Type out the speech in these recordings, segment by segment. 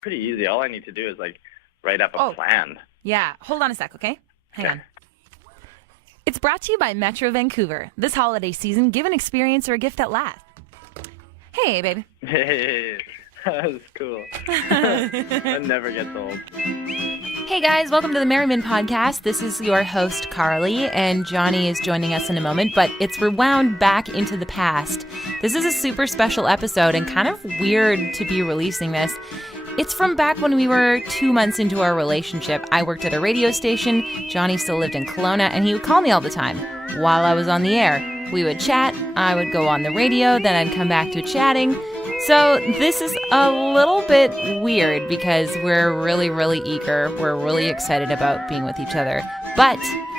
pretty easy. All I need to do is like write up a plan. Yeah. Hold on a sec, okay? Hang on. It's brought to you by Metro Vancouver. This holiday season, give an experience or a gift that lasts. Hey, baby. Hey, that was cool. That never gets old. Hey guys, welcome to the Merriman Podcast. This is your host, Carly, and Johnny is joining us in a moment, but it's rewound back into the past. This is a super special episode and kind of weird to be releasing this. It's from back when we were 2 months into our relationship. I worked at a radio station, Johnny still lived in Kelowna, and he would call me all the time while I was on the air. We would chat, I would go on the radio, then I'd come back to chatting. So this is a little bit weird because we're really, really eager. We're really excited about being with each other. But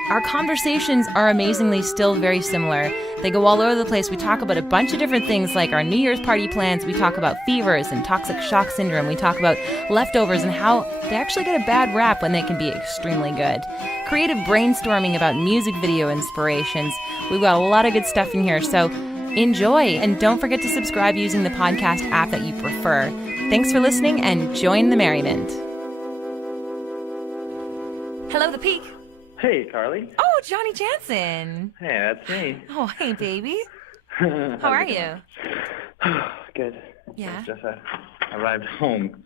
our conversations are amazingly still very similar. They go all over the place. We talk about a bunch of different things like our New Year's party plans. We talk about fevers and toxic shock syndrome. We talk about leftovers and how they actually get a bad rap when they can be extremely good. Creative brainstorming about music video inspirations. We've got a lot of good stuff in here, so enjoy, and don't forget to subscribe using the podcast app that you prefer. Thanks for listening, and join the merriment. Hello, the Peak. Hey, Carly. Oh, Johnny Jansen. Hey, that's me. Oh, hey, baby. How are you? Good. Yeah? Just arrived home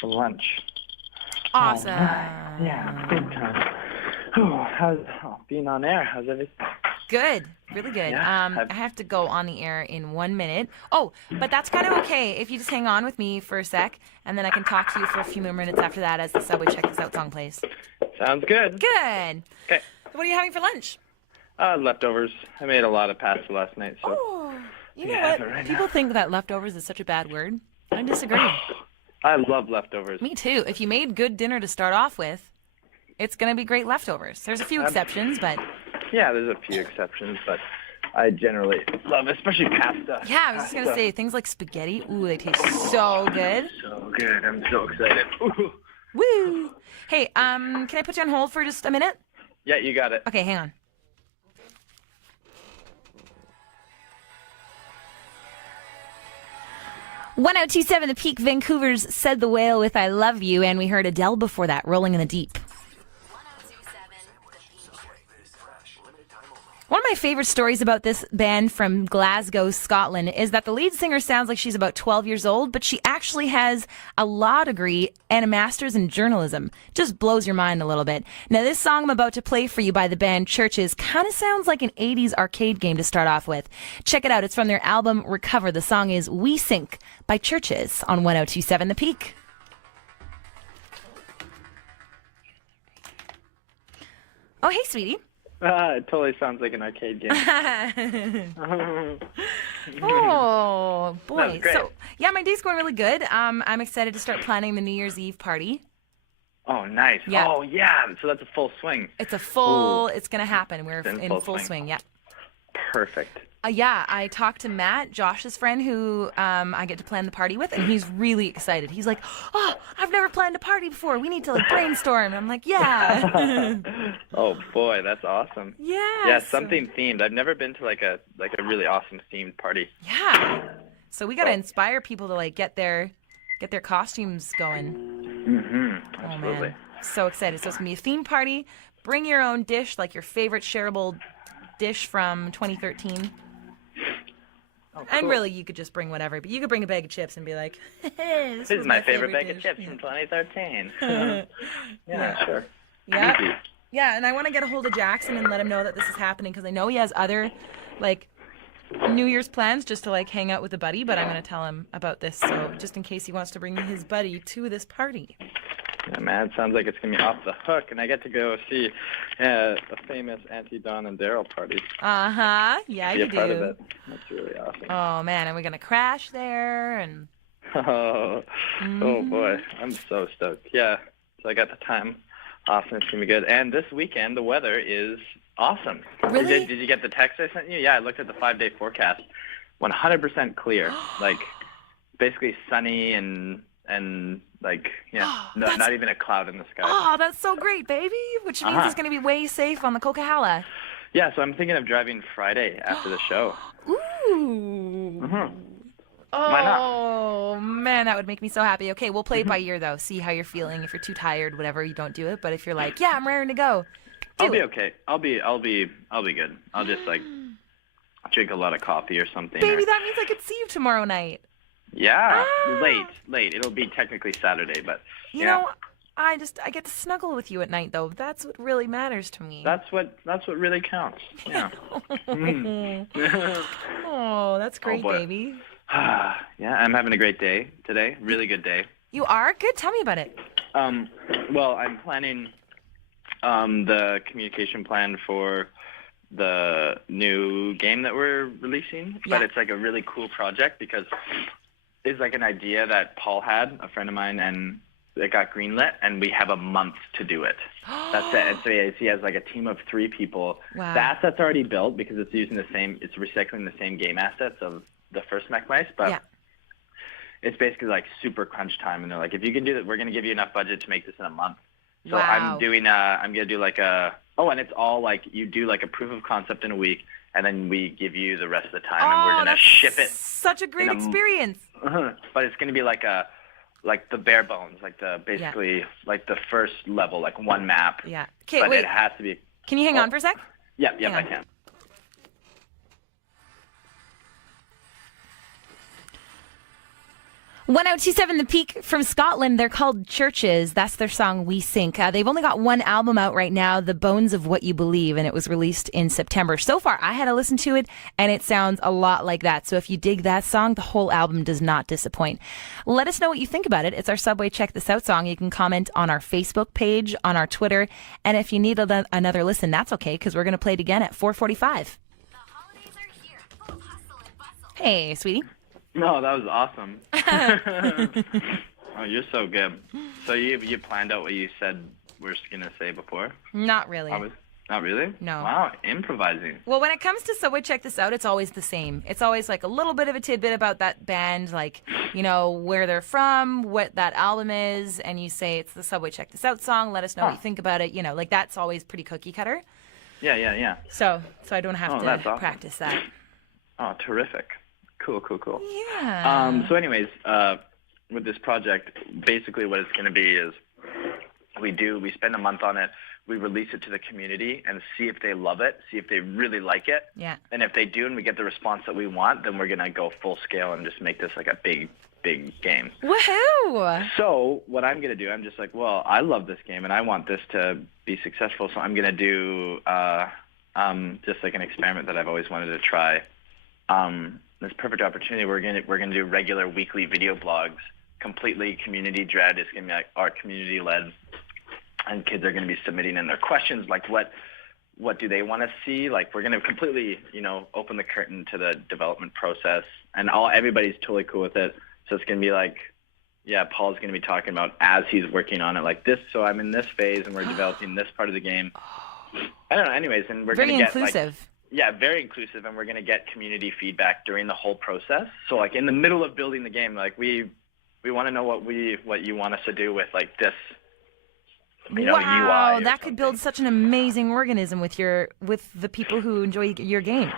for lunch. Awesome. Yeah, big time. How's being on air? How's everything? Good. Really good. Yeah, I have to go on the air in 1 minute. Oh, but that's kind of okay if you just hang on with me for a sec, and then I can talk to you for a few more minutes after that as the Subway Check This Out song plays. Sounds good. Good. Okay. What are you having for lunch? Leftovers. I made a lot of pasta last night, so. Oh, you know Yeah, what? right People now. think that leftovers is such a bad word. I disagree. I love leftovers. Me too. If you made good dinner to start off with, it's going to be great leftovers. There's a few exceptions, but... Yeah, there's a few exceptions, but I generally love, especially pasta. Yeah, I was just going to say, things like spaghetti, ooh, they taste so good. So good. I'm so excited. Ooh. Woo! Hey, can I put you on hold for just a minute? Yeah, you got it. Okay, hang on. "1027 The Peak, Vancouver's Said the Whale with I Love You," and we heard Adele before that, Rolling in the Deep. One of my favorite stories about this band from Glasgow, Scotland, is that the lead singer sounds like she's about 12 years old, but she actually has a law degree and a master's in journalism. Just blows your mind a little bit. Now, this song I'm about to play for you by the band Churches kind of sounds like an 80s arcade game to start off with. Check it out. It's from their album Recover. The song is We Sink by Churches on 1027 The Peak. Oh, hey, sweetie. It totally sounds like an arcade game. Oh, boy. Great. So, yeah, my day's going really good. I'm excited to start planning the New Year's Eve party. Oh, nice. Yeah. Oh, yeah. So that's a full swing. It's it's going to happen. We're It's in in full full swing. swing. Yeah. Perfect. Yeah, I talked to Matt, Josh's friend, who I get to plan the party with, and he's really excited. He's like, "Oh, I've never planned a party before. We need to brainstorm." And I'm like, "Yeah." Oh boy, that's awesome. Yeah. Yeah, so- something themed. I've never been to like a really awesome themed party. Yeah. So we got to inspire people to get their costumes going. Mm-hmm. Oh Absolutely. man, so excited! So it's gonna be a theme party. Bring your own dish, like your favorite shareable dish from 2013. Oh, cool. And really, you could just bring whatever, but you could bring a bag of chips and be like, "Hey, This is my favorite bag of dish." chips from 2013. Yeah. Yeah, sure. Yeah. Easy. Yeah, and I want to get a hold of Jackson and let him know that this is happening because I know he has other, New Year's plans just to, hang out with a buddy, but I'm going to tell him about this, so just in case he wants to bring his buddy to this party. Yeah, man, it sounds like it's going to be off the hook, and I get to go see the famous Auntie Dawn and Daryl party. Uh-huh. Yeah, Be you a part of do. it. That's really awesome. Oh, man, and we're going to crash there, and... Oh boy, I'm so stoked. Yeah, so I got the time off, and it's going to be good. And this weekend, the weather is awesome. Really? Did you get the text I sent you? Yeah, I looked at the 5-day forecast. 100% clear. Basically sunny and not even a cloud in the sky. Oh, that's so great, baby, which means it's going to be way safe on the Coquihalla. Yeah, so I'm thinking of driving Friday after the show. Ooh. Mm-hmm. Why not? Oh, man, that would make me so happy. Okay, we'll play it by ear, though. See how you're feeling. If you're too tired, whatever, you don't do it. But if you're like, yeah, I'm raring to go, I'll be it. okay. I'll be good. I'll just like drink a lot of coffee or something. Baby, that means I could see you tomorrow night. Yeah, Ah. late. It'll be technically Saturday, but You know, I get to snuggle with you at night, though. That's what really matters to me. that's what really counts. Yeah. Oh, that's great, boy. baby. Yeah, I'm having a great day today. Really good day. You are? Good. Tell me about it. Well, I'm planning the communication plan for the new game that we're releasing, but it's like a really cool project because it's like an idea that Paul had, a friend of mine, and it got greenlit, and we have a month to do it. That's it. And so he has like a team of 3 people. Wow. The asset's already built because it's recycling the same game assets of the first Mech Mice, but it's basically like super crunch time. And they're like, if you can do that, we're going to give you enough budget to make this in a month. So I'm going to do like and it's all like you do like a proof of concept in a week, and then we give you the rest of the time, and we're going to ship it. Such a great experience. But it's going to be like the bare bones, like basically like the first level, like one map. Yeah. Okay, but wait. it has to be. Can you hang on for a sec? Yep, I can. 1027 The Peak from Scotland. They're called Churches. That's their song, We Sink. They've only got one album out right now, The Bones of What You Believe, and it was released in September. So far, I had to listen to it, and it sounds a lot like that. So if you dig that song, the whole album does not disappoint. Let us know what you think about it. It's our Subway Check This Out song. You can comment on our Facebook page, on our Twitter, and if you need another listen, that's okay, because we're going to play it again at 4:45. The holidays are here, full of hustle and bustle. Hey, sweetie. No, that was awesome. Oh, you're so good. So you planned out what you said we're going to say before? Not really. Not really? No. Wow, improvising. Well, when it comes to Subway Check This Out, it's always the same. It's always like a little bit of a tidbit about that band, like, where they're from, what that album is, and you say it's the Subway Check This Out song. Let us know what you think about it. Like that's always pretty cookie cutter. Yeah. So I don't have to awesome. practice that. Oh, terrific. Cool. Yeah. So anyways, with this project, basically what it's going to be is we spend a month on it, we release it to the community and see if they love it, see if they really like it. Yeah. And if they do and we get the response that we want, then we're going to go full scale and just make this like a big game. Woohoo! So what I'm going to do, I'm just like, well, I love this game and I want this to be successful, so I'm going to do just like an experiment that I've always wanted to try. This perfect opportunity, we're gonna do regular weekly video blogs, completely community-led. It's gonna be like our community-led, and kids are gonna be submitting in their questions, like what do they want to see? Like we're gonna completely, open the curtain to the development process, and everybody's totally cool with it. So it's gonna be like, Paul's gonna be talking about as he's working on it, like this. So I'm in this phase, and we're developing this part of the game. I don't know. Anyways, and we're very gonna get inclusive. very inclusive, and we're going to get community feedback during the whole process. So, like, in the middle of building the game, like, we want to know what you want us to do with, like, this, wow, UI. that could build such an amazing organism with the people who enjoy your game.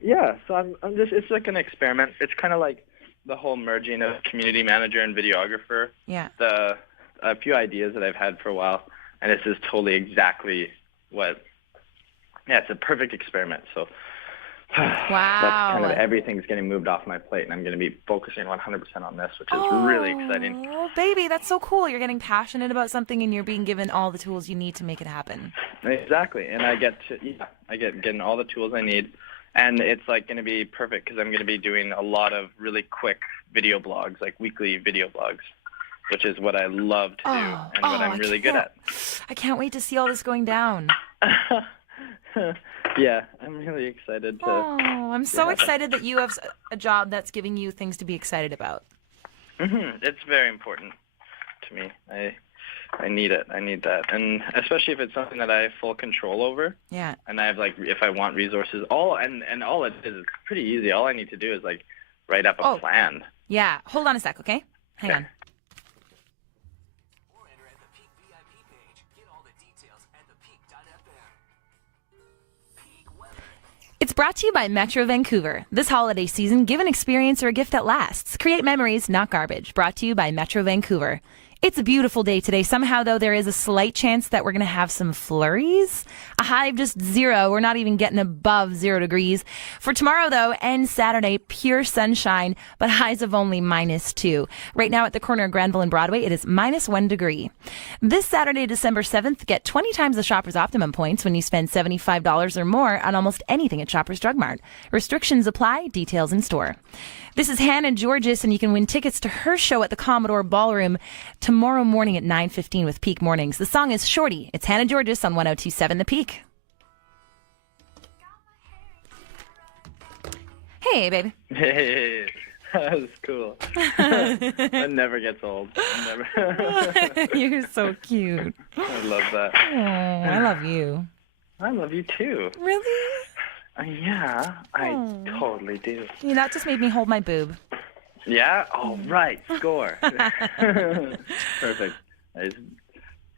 Yeah, so I'm just, it's like an experiment. It's kind of like the whole merging of community manager and videographer. Yeah. A few ideas that I've had for a while, and this is totally exactly what... Yeah, it's a perfect experiment. So wow. That's kind of everything's getting moved off my plate, and I'm going to be focusing 100% on this, which is really exciting. Oh, baby, that's so cool. You're getting passionate about something, and you're being given all the tools you need to make it happen. Exactly, and I get getting all the tools I need, and it's like going to be perfect because I'm going to be doing a lot of really quick video blogs, like weekly video blogs, which is what I love to do and what I'm really good at. I can't wait to see all this going down. Yeah, I'm really excited to. Oh, I'm so excited that you have a job that's giving you things to be excited about. It's very important to me. I need it. I need that, and especially if it's something that I have full control over. Yeah. And I have if I want resources, all it is pretty easy. All I need to do is write up a plan. Yeah. Hold on a sec, okay? Hang on. It's Brought to you by Metro Vancouver. This holiday season, give an experience or a gift that lasts. Create memories, not garbage. Brought to you by Metro Vancouver. It's a beautiful day today. Somehow, though, there is a slight chance that we're going to have some flurries. A high of just 0. We're not even getting above 0 degrees. For tomorrow, though, and Saturday, pure sunshine, but highs of only -2. Right now at the corner of Granville and Broadway, it is -1 degree. This Saturday, December 7th, get 20 times the Shoppers Optimum points when you spend $75 or more on almost anything at Shoppers Drug Mart. Restrictions apply. Details in store. This is Hannah Georges, and you can win tickets to her show at the Commodore Ballroom tomorrow morning at 9:15 with Peak Mornings. The song is Shorty. It's Hannah Georges on 102.7 The Peak. Hey, baby. Hey, that was cool. That never gets old. Never. You're so cute. I love that. Oh, I love you. I love you too. Really? Yeah, I totally do. Yeah, that just made me hold my boob. Yeah? Oh, right. Score. Perfect.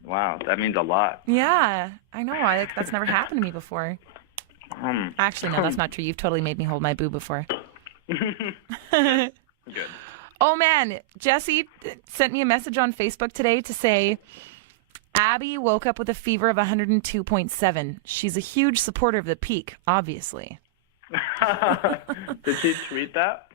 Wow, that means a lot. Yeah, I know. That's never happened to me before. Actually, no, that's not true. You've totally made me hold my boob before. Good. Oh, man. Jesse sent me a message on Facebook today to say, Abby woke up with a fever of 102.7. She's a huge supporter of the Peak, obviously. Did she tweet that?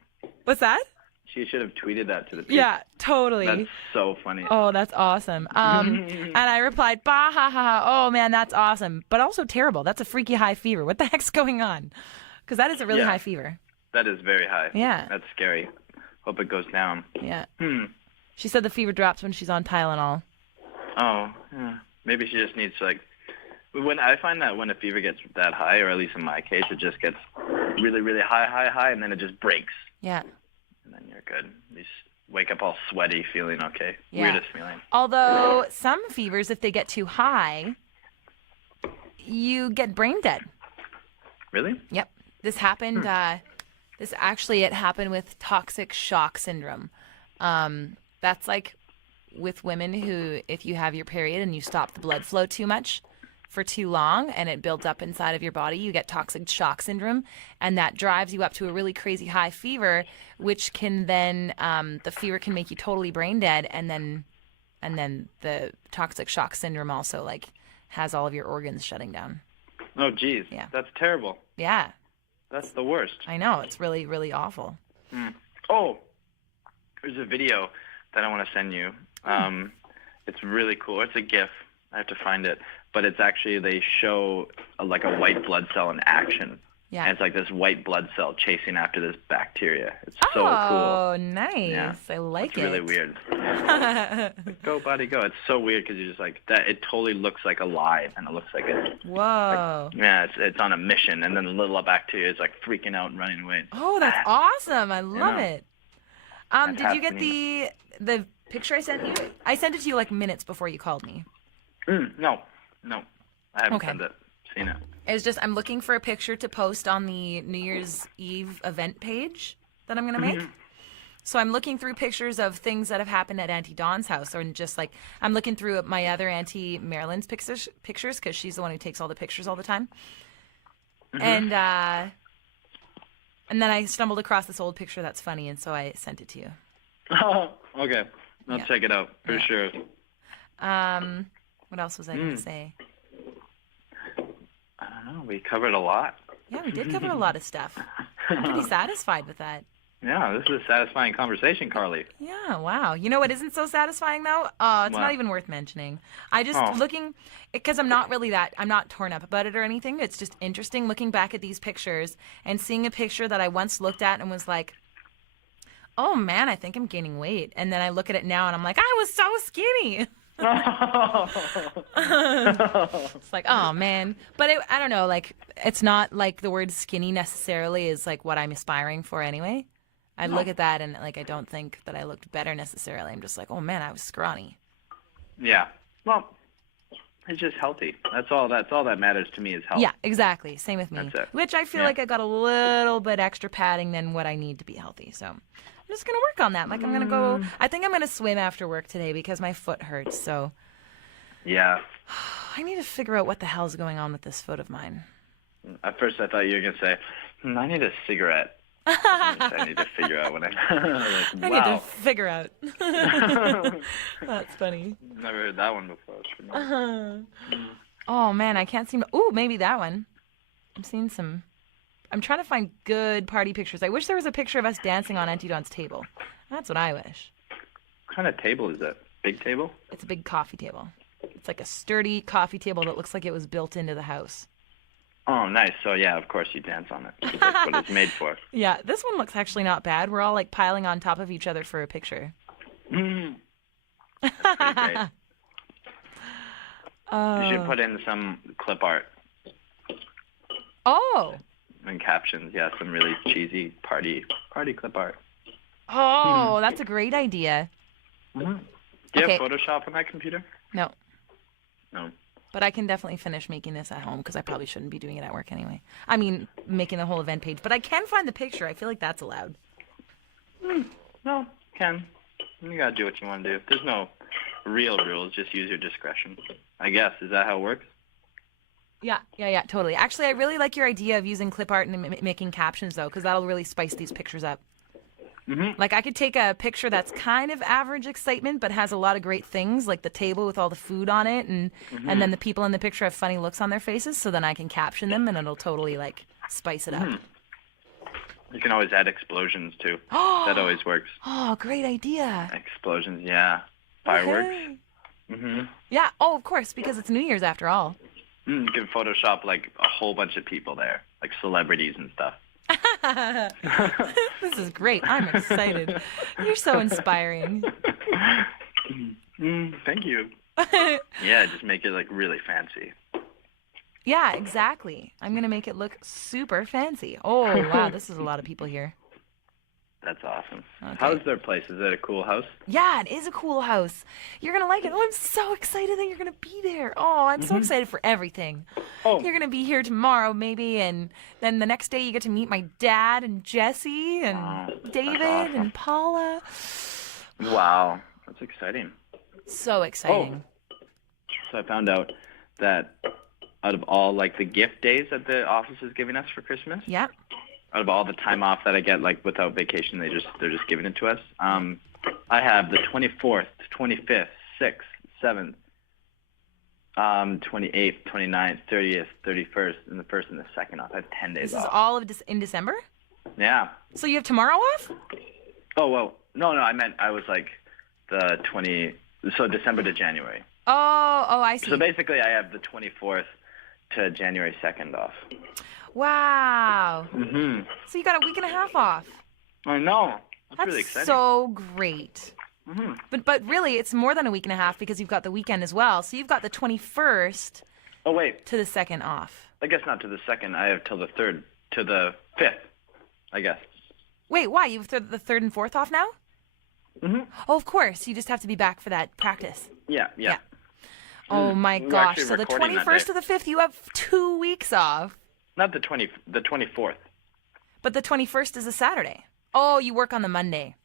What's that? She should have tweeted that to the Peak. Yeah, totally. That's so funny. Oh, that's awesome. And I replied, bah, ha, ha, ha. Oh, man, that's awesome. But also terrible. That's a freaky high fever. What the heck's going on? Because that is a really high fever. That is very high. Yeah. That's scary. Hope it goes down. Yeah. She said the fever drops when she's on Tylenol. Oh, yeah. Maybe she just needs to, like, when I find that when a fever gets that high, or at least in my case, it just gets really, really high, and then it just breaks. Yeah. And then you're good. You just wake up all sweaty, feeling okay. Yeah. Weirdest feeling. Although some fevers, if they get too high, you get brain dead. Really? Yep. This happened, it happened with toxic shock syndrome. That's like with women who, if you have your period and you stop the blood flow too much for too long and it builds up inside of your body, you get toxic shock syndrome, and that drives you up to a really crazy high fever, which can then, the fever can make you totally brain dead, and then the toxic shock syndrome also, like, has all of your organs shutting down. Oh, geez. Yeah. That's terrible. Yeah. That's the worst. I know. It's really, really awful. Oh, there's a video that I want to send you. It's really cool. It's a GIF. I have to find it. But it's actually, they show like a white blood cell in action. Yeah. And it's like this white blood cell chasing after this bacteria. It's so cool. Oh, nice. Yeah. I like It's it. really weird. Go, buddy, go. It's so weird because you're just like, that. It totally looks like alive, and it looks like it's, Whoa. yeah, it's on a mission. And then the little bacteria is like freaking out and running away. Oh, that's awesome. I love know. it. That's Did you get happening. the picture I sent you? I sent it to you like minutes before you called me. No. I haven't seen it. It's just, I'm looking for a picture to post on the New Year's Eve event page that I'm going to make. So I'm looking through pictures of things that have happened at Auntie Dawn's house, or just like, I'm looking through my other Auntie Marilyn's pictures because she's the one who takes all the pictures all the time. And then I stumbled across this old picture that's funny, and so I sent it to you. Oh, okay. I'll check it out for sure. What else was I going to say? I don't know. We covered a lot. Yeah, we did cover a lot of stuff. I'm pretty satisfied with that. Yeah, this is a satisfying conversation, Carly. Yeah, wow. You know what isn't so satisfying, though? It's not even worth mentioning. I just looking, because I'm not torn up about it or anything. It's just interesting looking back at these pictures and seeing a picture that I once looked at and was like, oh, man, I think I'm gaining weight. And then I look at it now and I'm like, I was so skinny. It's like, oh, man. But I don't know, like, it's not like the word skinny necessarily is like what I'm aspiring for anyway. I look at that and like I don't think that I looked better necessarily. I'm just like, oh man, I was scrawny. Yeah. Well, it's just healthy. That's all that matters to me is health. Yeah, exactly. Same with me. That's it. Which I feel like I got a little bit extra padding than what I need to be healthy. So I'm just gonna work on that. Like I'm gonna go. I think I'm gonna swim after work today because my foot hurts. So Yeah. I need to figure out what the hell's going on with this foot of mine. At first, I thought you were gonna say, "I need a cigarette." I need to figure out what I. Like, I need to wow, figure out. That's funny. never heard that one before. It's pretty nice. Oh man, I can't seem. Ooh, maybe that one. I'm seeing some. I'm trying to find good party pictures. I wish there was a picture of us dancing on Auntie Dawn's table. That's what I wish. What kind of table is it? Big table? It's a big coffee table. It's like a sturdy coffee table that looks like it was built into the house. Oh, nice. So yeah, of course you dance on it. That's what it's made for. Yeah, this one looks actually not bad. We're all like piling on top of each other for a picture. Mm. That's pretty great. You should put in some clip art Oh. and captions. Yeah, some really cheesy party clip art. Oh, that's a great idea. Mm-hmm. Do you Okay. have Photoshop on that computer? No, No. but I can definitely finish making this at home because I probably shouldn't be doing it at work anyway. I mean, making the whole event page, but I can find the picture. I feel like that's allowed. No, Ken. You gotta do what you want to do. There's no real rules. Just use your discretion. I guess. Is that how it works? Yeah, totally. Actually, I really like your idea of using clip art and making captions, though, because that'll really spice these pictures up. Mm-hmm. Like, I could take a picture that's kind of average excitement, but has a lot of great things, like the table with all the food on it, and then the people in the picture have funny looks on their faces, so then I can caption them, and it'll totally, like, spice it up. You can always add explosions, too. That always works. Oh, great idea. Explosions, yeah. Fireworks. Okay. Mm-hmm. Yeah, oh, of course, because it's New Year's after all. You can Photoshop, like, a whole bunch of people there, like celebrities and stuff. This is great. I'm excited. You're so inspiring. Thank you. Yeah, just make it, like, really fancy. Yeah, exactly. I'm going to make it look super fancy. Oh, wow, this is a lot of people here. That's awesome. Okay. How's their place? Is it a cool house? Yeah, it is a cool house. You're going to like it. Oh, I'm so excited that you're going to be there. Oh, I'm so excited for everything. Oh. You're going to be here tomorrow, maybe, and then the next day you get to meet my dad and Jesse and David awesome. and Paula. Wow. That's exciting. So exciting. So I found out that out of all, like, the gift days that the office is giving us for Christmas, Yeah. out of all the time off that I get, like, without vacation, they're just giving it to us. I have the 24th, 25th, 6th, 7th, 28th, 29th, 30th, 31st, and the 1st and the 2nd off. I have 10 days This is off. all of in December? Yeah. So you have tomorrow off? Oh, well, no, I meant I was, like, the so December to January. Oh, I see. So basically I have the 24th to January 2nd off. Wow. Mm-hmm. So you got a week and a half off. I know. That's That's really exciting. so great. Mm-hmm. But really, it's more than a week and a half because you've got the weekend as well. So you've got the 21st Oh, wait. to the 2nd off. I guess not to the 2nd. I have till the 3rd to the 5th, I guess. Wait, why? You've the 3rd and 4th off now? Mm-hmm. Oh, of course. You just have to be back for that practice. Yeah. Oh, my We're gosh. actually So the recording that 21st day. to the 5th, you have 2 weeks off. Not the 24th. But the 21st is a Saturday. Oh, you work on the Monday.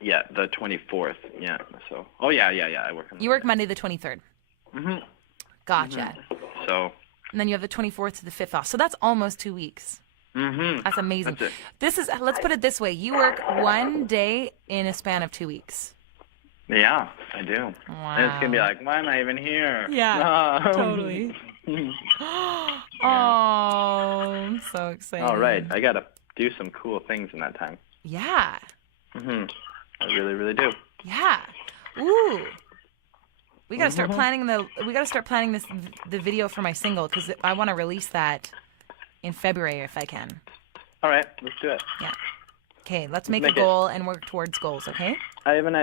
Yeah, the 24th. Yeah. So. Oh yeah. I work on. You work Monday the 23rd. Mm-hmm. Gotcha. So. And then you have the 24th to the 5th off. So that's almost 2 weeks. Mm-hmm. That's amazing. That's it. This is, let's put it this way. You work one day in a span of 2 weeks. Yeah, I do. Wow. And it's gonna be like, why am I even here? Yeah, totally. Oh, I'm so excited. All right, I gotta do some cool things in that time. Yeah. Mm-hmm. I really, really do. Yeah. Ooh. We gotta start planning the video for my single because I want to release that in February if I can. All right, let's do it. Yeah. Okay, let's make Make a it. goal and work towards goals. Okay. I have in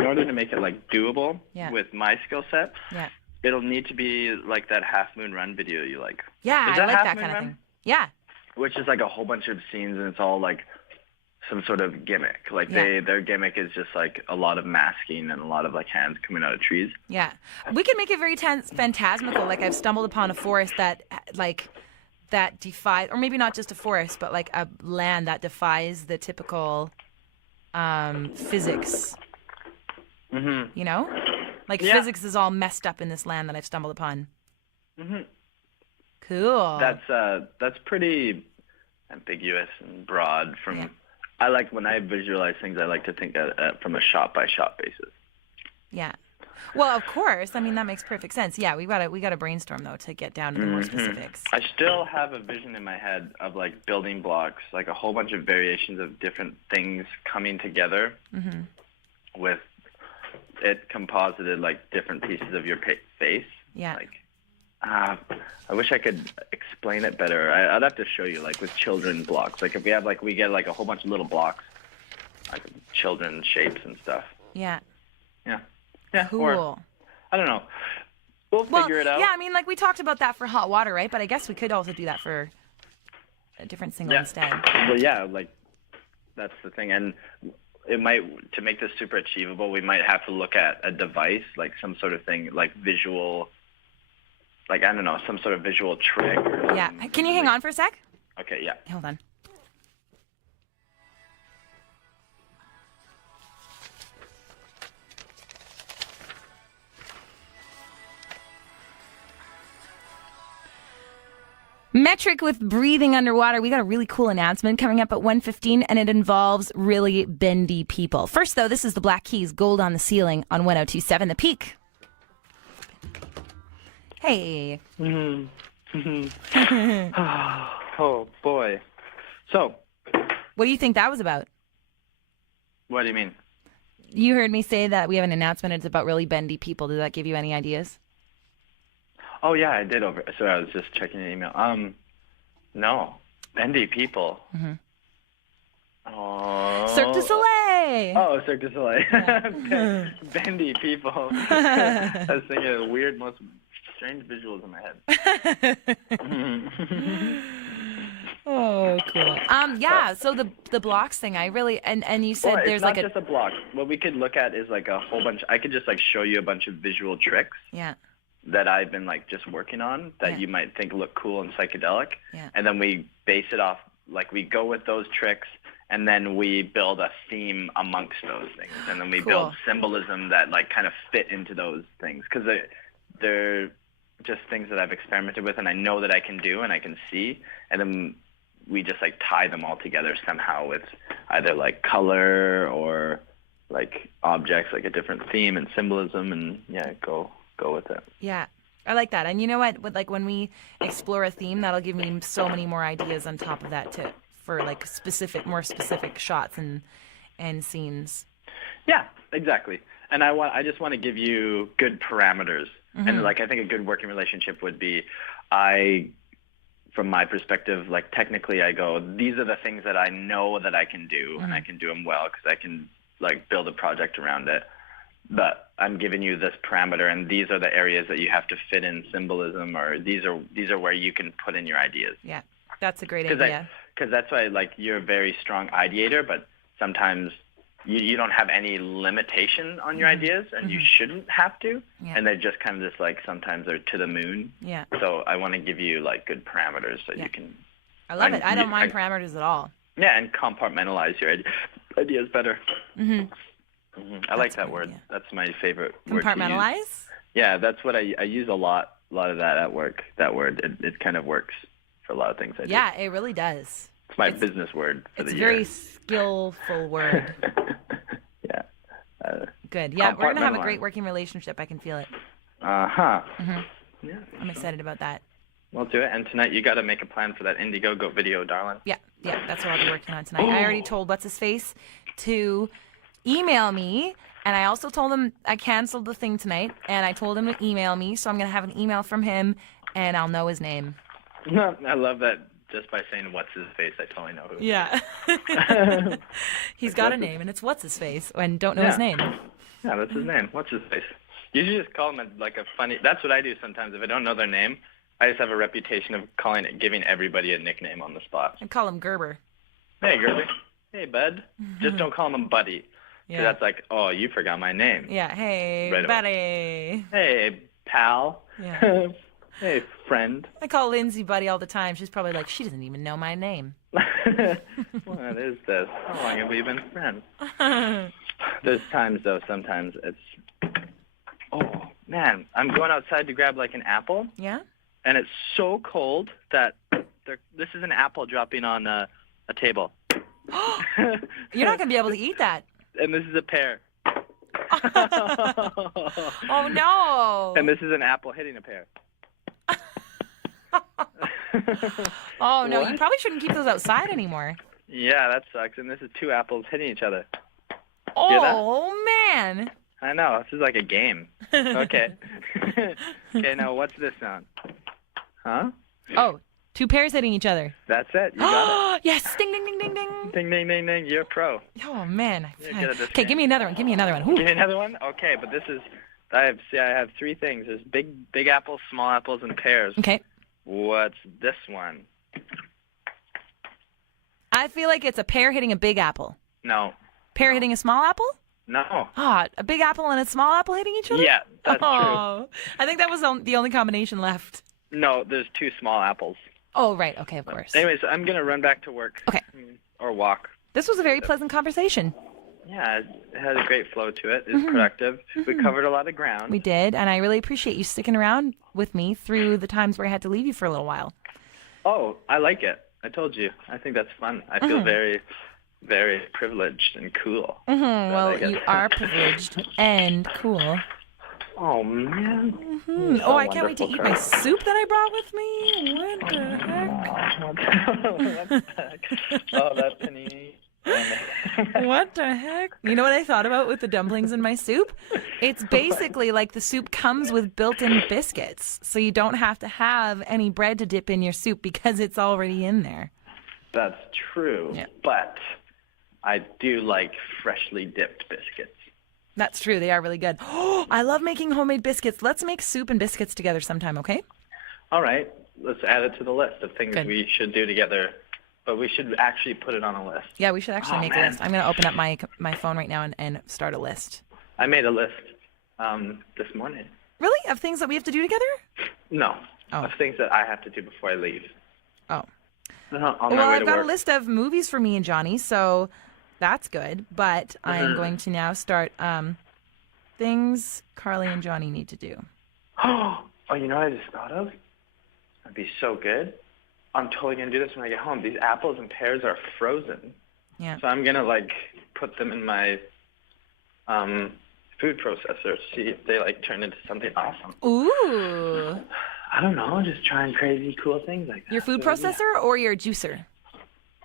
order to make it, like, doable Yeah. with my skill set, Yeah. it'll need to be like that Half Moon Run video you like. Yeah, Is I like Half that Moon kind of Run? thing. Yeah. Which is like a whole bunch of scenes, and it's all like some sort of gimmick. Like Yeah. their gimmick is just like a lot of masking and a lot of like hands coming out of trees. Yeah. We can make it very phantasmical. Like I've stumbled upon a forest that defies, or maybe not just a forest, but like a land that defies the typical physics. Mhm. You know? Like Yeah. physics is all messed up in this land that I've stumbled upon. Mhm. Cool. That's pretty ambiguous and broad. I like when I visualize things, I like to think from a shot by shot basis. Yeah. Well, of course. I mean, that makes perfect sense. Yeah, we gotta brainstorm though to get down to the more specifics. I still have a vision in my head of like building blocks, like a whole bunch of variations of different things coming together with it composited like different pieces of your face. Yeah. Like, I wish I could explain it better. I'd have to show you, like with children blocks. Like if we get like a whole bunch of little blocks, like children shapes and stuff. Yeah. Yeah. Yeah. Cool. Or, I don't know. We'll figure it out. Yeah, I mean, like we talked about that for hot water, right? But I guess we could also do that for a different single instead. Well, yeah, like that's the thing, and it might, to make this super achievable, we might have to look at a device, like some sort of thing, like visual, like I don't know, some sort of visual trick. Or Yeah. Can you hang on for a sec? Okay. Yeah. Hold on. Metric with breathing underwater. We got a really cool announcement coming up at 1:15, and it involves really bendy people. First, though, this is the Black Keys, Gold on the Ceiling on 102.7 The Peak. Hey. Oh, boy. So. What do you think that was about? What do you mean? You heard me say that we have an announcement. It's about really bendy people. Did that give you any ideas? Oh, yeah, I did sorry, I was just checking the email. No. Bendy people. Oh. Cirque du Soleil. Oh, Cirque du Soleil. Yeah. Bendy people. I was thinking of weird, most strange visuals in my head. Oh, cool. Yeah, so the blocks thing, I really, and you said there's like it's not just a block. What we could look at is like a whole bunch, I could just like show you a bunch of visual tricks. Yeah. That I've been like just working on that you might think look cool and psychedelic. Yeah. And then we base it off, like we go with those tricks and then we build a theme amongst those things. And then we build symbolism that like kind of fit into those things. Because they're just things that I've experimented with and I know that I can do and I can see. And then we just like tie them all together somehow with either like color or like objects, like a different theme and symbolism, and go with it. Yeah, I like that. And you know what? Like when we explore a theme, that'll give me so many more ideas on top of that too, for like more specific shots and scenes. Yeah, exactly. And I just want to give you good parameters. And like I think a good working relationship would be, from my perspective, like technically I go, these are the things that I know that I can do, and I can do them well because I can like build a project around it. But I'm giving you this parameter, and these are the areas that you have to fit in symbolism, or these are where you can put in your ideas. Yeah, that's a great idea. Because that's why, like, you're a very strong ideator, but sometimes you don't have any limitation on your ideas, and you shouldn't have to. Yeah. And they're just kind of just like sometimes they're to the moon. Yeah. So I want to give you like good parameters so you can. I love it. I don't mind parameters at all. Yeah, and compartmentalize your ideas better. I like that word. Yeah. That's my favorite word to use. Compartmentalize? Yeah, that's what I use a lot of that at work. That word, it kind of works for a lot of things I do. Yeah, it really does. It's my business word for the year. It's a very skillful word. Yeah. Good. Yeah, we're going to have a great working relationship. I can feel it. Uh-huh. Yeah. I'm excited about that. We'll do it. And tonight you got to make a plan for that Indiegogo video, darling. Yeah, that's what I'll be working on tonight. I already told What's-His-Face to email me, and I also told him I canceled the thing tonight, and I told him to email me, so I'm going to have an email from him, and I'll know his name. I love that. Just by saying what's his face, I totally know who. Yeah. He's got a name, and it's what's his face, and don't know his name. Yeah, that's his name. What's his face? You should just call him like a funny. That's what I do sometimes. If I don't know their name, I just have a reputation of giving everybody a nickname on the spot. I call him Gerber. Hey, Gerber. Hey, bud. Just don't call him Buddy. Yeah. That's like, oh, you forgot my name. Yeah. Hey, buddy. Hey, pal. Yeah. Hey, friend. I call Lindsay Buddy all the time. She's probably like, she doesn't even know my name. What is this? How long have we been friends? There's times, though, sometimes it's, oh, man, I'm going outside to grab, like, an apple. Yeah? and it's so cold that this is an apple dropping on a table. You're not going to be able to eat that. And this is a pear. Oh, no. And this is an apple hitting a pear. Oh, no. What? You probably shouldn't keep those outside anymore. Yeah, that sucks. And this is two apples hitting each other. Oh, man. I know. This is like a game. Okay. Okay, now what's this sound? Huh? Oh, two pears hitting each other. That's it. You got Yes. Ding, ding, ding, ding, ding. it. Ding, ding, ding, ding. You're a pro. Oh, man. You're good at this Okay, game. give me another one. Give me another one. Give me another one? Okay, but this is... I have three things. There's big apples, small apples, and pears. Okay. What's this one? I feel like it's a pear hitting a big apple. No. Pear hitting a small apple? No. A big apple and a small apple hitting each other? Yeah, that's true. I think that was the only combination left. No, there's two small apples. Oh, right. Okay, of course. Anyways, I'm going to run back to work. Okay. Or walk. This was a very pleasant conversation. Yeah, it had a great flow to it. It's productive. We covered a lot of ground. We did, and I really appreciate you sticking around with me through the times where I had to leave you for a little while. Oh, I like it. I told you. I think that's fun. I feel very, very privileged and cool. Well, you are privileged and cool. Oh, man. Oh, I can't wait to eat my soup that I brought with me. What the heck? What the heck? Oh, that panini. What the heck? You know what I thought about with the dumplings in my soup? It's basically like the soup comes with built-in biscuits, so you don't have to have any bread to dip in your soup because it's already in there. That's true, Yeah. but I do like freshly dipped biscuits. That's true. They are really good. Oh, I love making homemade biscuits. Let's make soup and biscuits together sometime, okay? All right, let's add it to the list of things Good. we should do together. But we should actually put it on a list. Yeah, we should actually make a man. list. I'm going to open up my phone right now and start a list. I made a list this morning. Really? Of things that we have to do together? No, Oh. of things that I have to do before I leave. Oh. On Well, my way I've to got work. a list of movies for me and Johnny, so that's good. But I am going to now start things Carly and Johnny need to do. Oh, you know what I just thought of? That'd be so good. I'm totally going to do this when I get home. These apples and pears are frozen. Yeah. So I'm going to, put them in my food processor, see if they, turn into something awesome. Ooh. I don't know, just trying crazy, cool things like that. Your food So, yeah. processor or your juicer?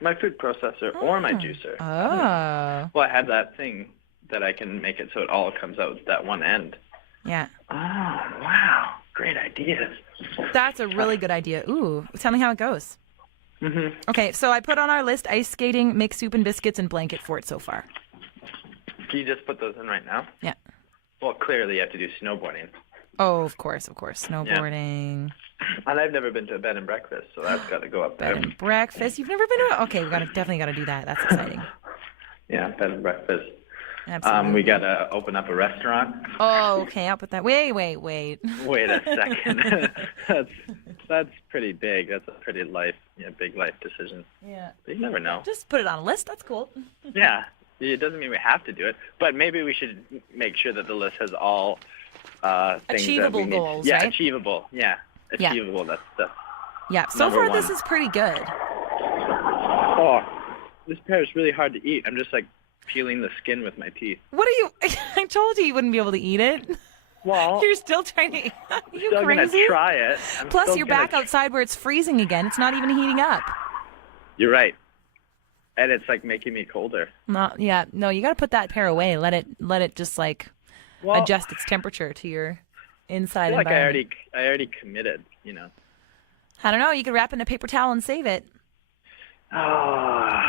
My food processor or my juicer. Oh. Well, I have that thing that I can make it so it all comes out that one end. Yeah. Oh, wow. Great ideas. That's a really good idea. Ooh. Tell me how it goes. Mm-hmm. Okay, so I put on our list ice skating, mixed soup and biscuits, and blanket fort so far. Can you just put those in right now? Yeah. Well, clearly you have to do snowboarding. Oh, of course. Snowboarding. And I've never been to a bed and breakfast, so that's got to go up there. Bed and breakfast. You've never been to it? Okay, definitely got to do that. That's exciting. Yeah, bed and breakfast. Absolutely. We got to open up a restaurant. Oh, okay. I'll put that. Wait. Wait a second. that's pretty big. That's a pretty big life decision. Yeah. But you never know. Just put it on a list. That's cool. Yeah. It doesn't mean we have to do it, but maybe we should make sure that the list has all things Achievable that we need. goals, Yeah, right? achievable. Yeah, Yeah. achievable. That's Yeah. So Number far, this one. is pretty good. Oh, this pear is really hard to eat. I'm just peeling the skin with my teeth. What are you? I told you wouldn't be able to eat it. Well, You're still trying to. Are you still crazy? gonna try it. I'm Plus, still you're gonna back outside where it's freezing again. It's not even heating up. You're right, and it's making me colder. No, you got to put that pear away. Let it just Well, adjust its temperature to your I inside feel environment. I already committed. I don't know. You could wrap it in a paper towel and save it, Oh,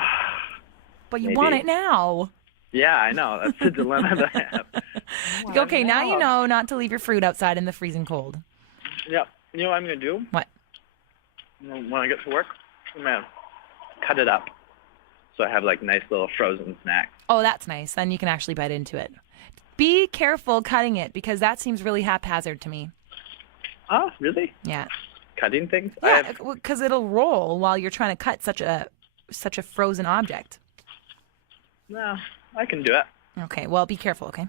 but you Maybe. want it now. yeah, I know. That's the dilemma that I have. Okay, now you know not to leave your fruit outside in the freezing cold. Yep. You know what I'm gonna do? What? When I get to work, I'm gonna cut it up so I have nice little frozen snacks. Oh, that's nice. Then you can actually bite into it. Be careful cutting it because that seems really haphazard to me. Oh, really? Yeah. Cutting things? Yeah, because it'll roll while you're trying to cut such a frozen object. No, I can do it. Okay, well, be careful, okay?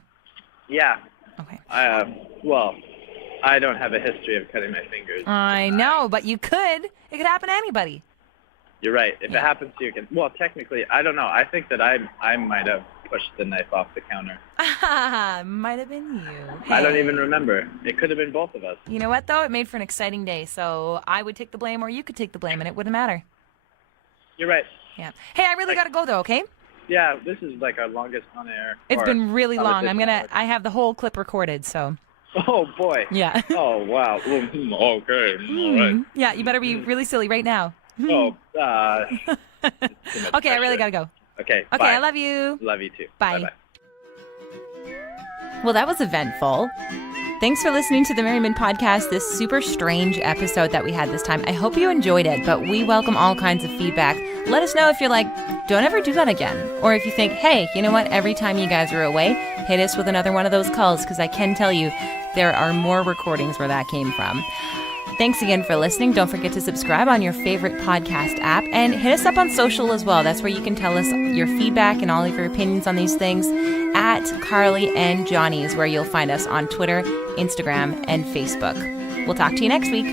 Yeah. Okay. Well, I don't have a history of cutting my fingers. I know, but you could. It could happen to anybody. You're right. If it happens to you, well, technically, I don't know. I think that I might have pushed the knife off the counter. Might have been you. I don't Hey. even remember. It could have been both of us. You know what, though? It made for an exciting day, so I would take the blame or you could take the blame, and it wouldn't matter. You're right. Yeah. Hey, I really got to go, though, okay? Yeah, this is like our longest on air. It's been really long. conversation. I have the whole clip recorded, so. Oh, boy. Yeah. Oh, wow. Okay. All right. Yeah, you better be really silly right now. Oh, Okay, I really got to go. Okay, Okay, bye. I love you. Love you too. Bye. Bye-bye. Well, that was eventful. Thanks for listening to the Merriman Podcast, this super strange episode that we had this time. I hope you enjoyed it, but we welcome all kinds of feedback. Let us know if you're like, don't ever do that again. Or if you think, hey, you know what, every time you guys are away, hit us with another one of those calls, because I can tell you there are more recordings where that came from. Thanks again for listening. Don't forget to subscribe on your favorite podcast app and hit us up on social as well. That's where you can tell us your feedback and all of your opinions on these things at Carly and Johnny is where you'll find us on Twitter, Instagram, and Facebook. We'll talk to you next week.